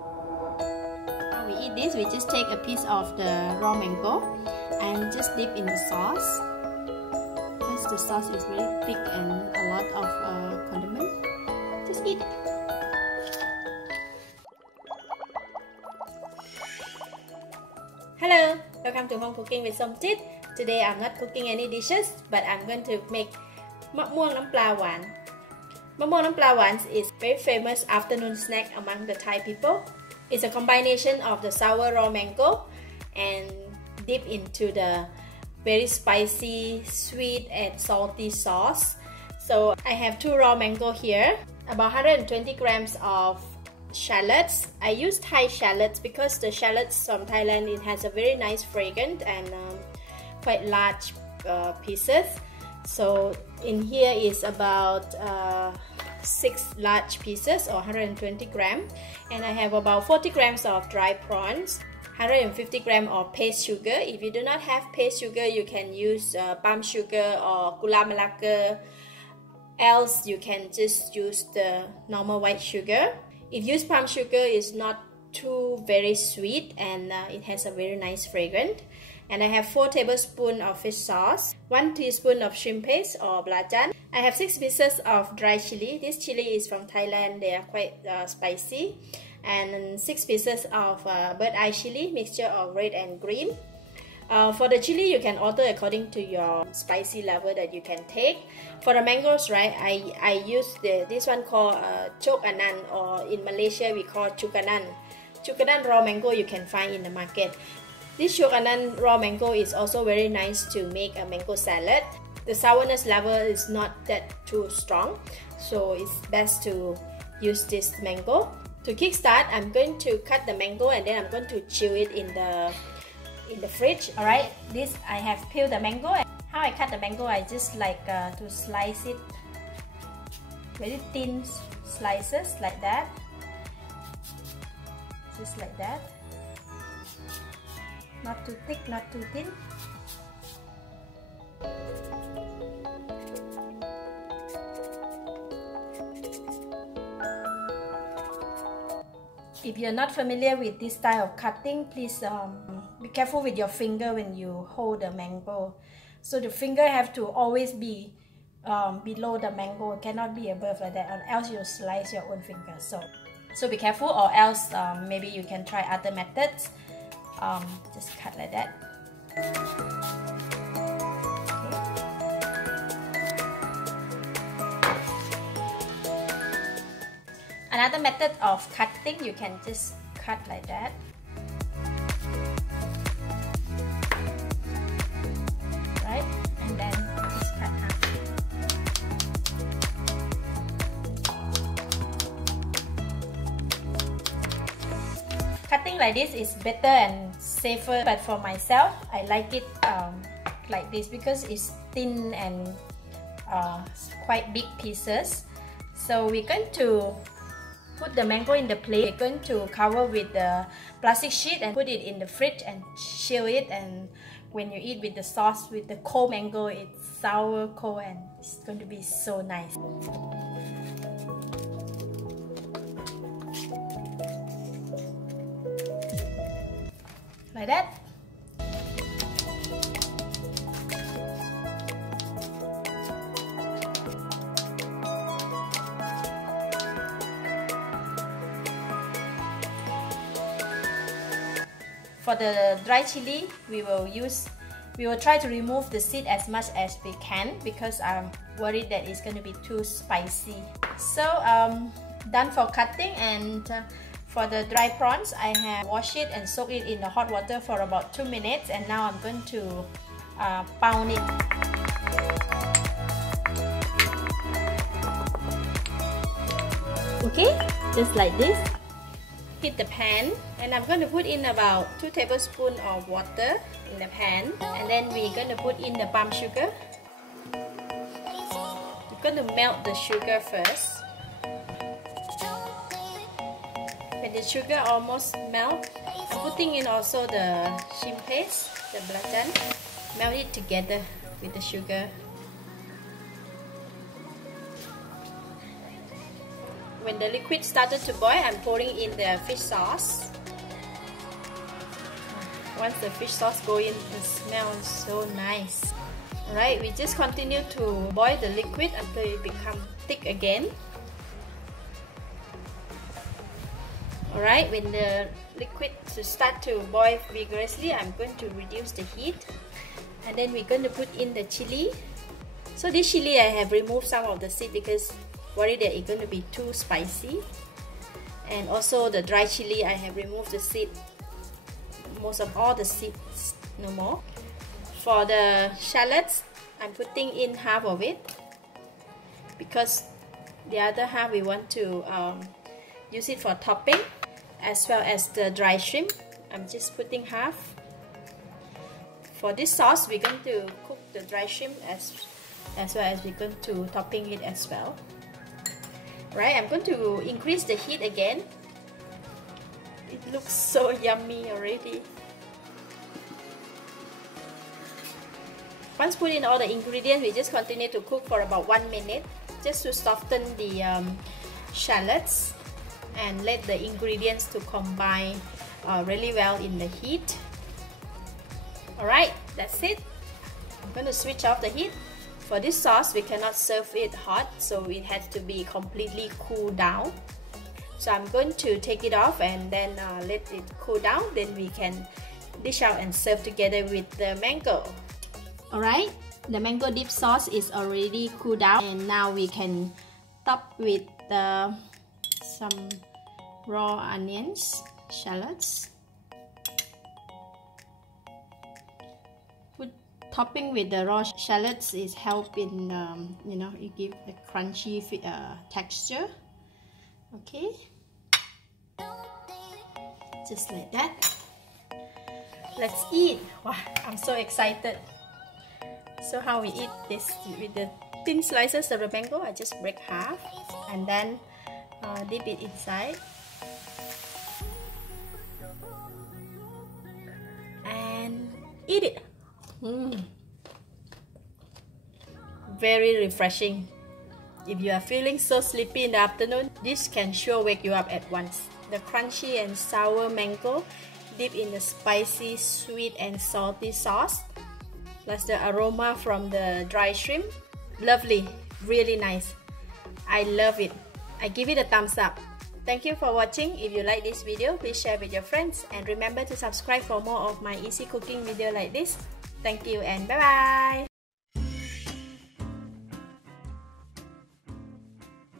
When we eat this, we just take a piece of the raw mango and just dip in the sauce. Because the sauce is very thick and a lot of condiment. Just eat it. Hello, welcome to Home Cooking with Somjit. Today I'm not cooking any dishes, but I'm going to make มะม่วงน้ำปลาหวาน มะม่วงน้ำปลาหวาน is very famous afternoon snack among the Thai people. It's a combination of the sour raw mango and dip into the very spicy, sweet and salty sauce. So I have 2 raw mango here, about 120 grams of shallots. I use Thai shallots because the shallots from Thailand, it has a very nice fragrance and quite large pieces. So in here is about 6 large pieces or 120 grams, and I have about 40 grams of dry prawns, 150 grams of paste sugar. If you do not have paste sugar, you can use palm sugar or gula melaka. Else you can just use the normal white sugar. If you use palm sugar, it's not too very sweet and it has a very nice fragrance. And I have 4 tablespoons of fish sauce, 1 teaspoon of shrimp paste or belacan. I have 6 pieces of dry chili. This chili is from Thailand. They are quite spicy. And 6 pieces of bird eye chili, mixture of red and green. For the chili, you can alter according to your spicy level that you can take. For the mangoes, right, I use this one called Chokanan, or in Malaysia we call Chokanan. Chokanan raw mango you can find in the market. This Chokanan raw mango is also very nice to make a mango salad. The sourness level is not that too strong, so it's best to use this mango. To kickstart, I'm going to cut the mango and then I'm going to chill it in the fridge. Alright, this I have peeled the mango. How I cut the mango, I just like to slice it very thin slices like that. Just like that. Not too thick, not too thin. If you're not familiar with this style of cutting, please be careful with your finger when you hold the mango. So the finger have to always be below the mango, it cannot be above like that, or else you'll slice your own finger. So be careful, or else maybe you can try other methods. Just cut like that. Another method of cutting, you can just cut like that. Right? And then just cut half. Cutting like this is better and safer, but for myself, I like it like this because it's thin and quite big pieces. So we're going to put the mango in the plate. We're going to cover with the plastic sheet and put it in the fridge and chill it. And when you eat with the sauce, with the cold mango, it's sour, cold, and it's going to be so nice. Like that. For the dry chili, we will try to remove the seed as much as we can because I'm worried that it's going to be too spicy. So done for cutting, and for the dry prawns, I have washed it and soaked it in the hot water for about 2 minutes, and now I'm going to pound it. Okay, just like this. Heat the pan, and I'm going to put in about 2 tablespoons of water in the pan, and then we're going to put in the palm sugar. We're going to melt the sugar first. When the sugar almost melt, I'm putting in also the shrimp paste, the belacan. Melt it together with the sugar. When When the liquid started to boil, I'm pouring in the fish sauce. Once the fish sauce goes in, it smells so nice. Alright, we just continue to boil the liquid until it becomes thick again. Alright, when the liquid start to boil vigorously, I'm going to reduce the heat. And then we're going to put in the chili. So this chili, I have removed some of the seed because worried that it's going to be too spicy. And also the dry chili, I have removed the seed. Most of all the seeds, no more. For the shallots, I'm putting in half of it because the other half we want to use it for topping, as well as the dry shrimp. I'm just putting half. For this sauce, we're going to cook the dry shrimp as well as we're going to topping it as well. Right, I'm going to increase the heat again. It looks so yummy already. Once put in all the ingredients, we just continue to cook for about 1 minute just to soften the shallots and let the ingredients to combine really well in the heat. Alright, that's it. I'm going to switch off the heat. For this sauce, we cannot serve it hot, so it has to be completely cooled down. So I'm going to take it off and then let it cool down. Then we can dish out and serve together with the mango. Alright, the mango dip sauce is already cooled down, and now we can top with some raw onions, shallots. Topping with the raw shallots is helping, you know, it gives a crunchy texture. Okay, just like that. Let's eat. Wow, I'm so excited. So how we eat this with the thin slices of the mango? I just break half and then dip it inside and eat it. Very refreshing. If you are feeling so sleepy in the afternoon, this can sure wake you up at once. The crunchy and sour mango dipped in the spicy, sweet and salty sauce, plus the aroma from the dry shrimp. Lovely, really nice. I love it. I give it a thumbs up. Thank you for watching. If you like this video, please share with your friends and remember to subscribe for more of my easy cooking video like this. Thank you and bye bye.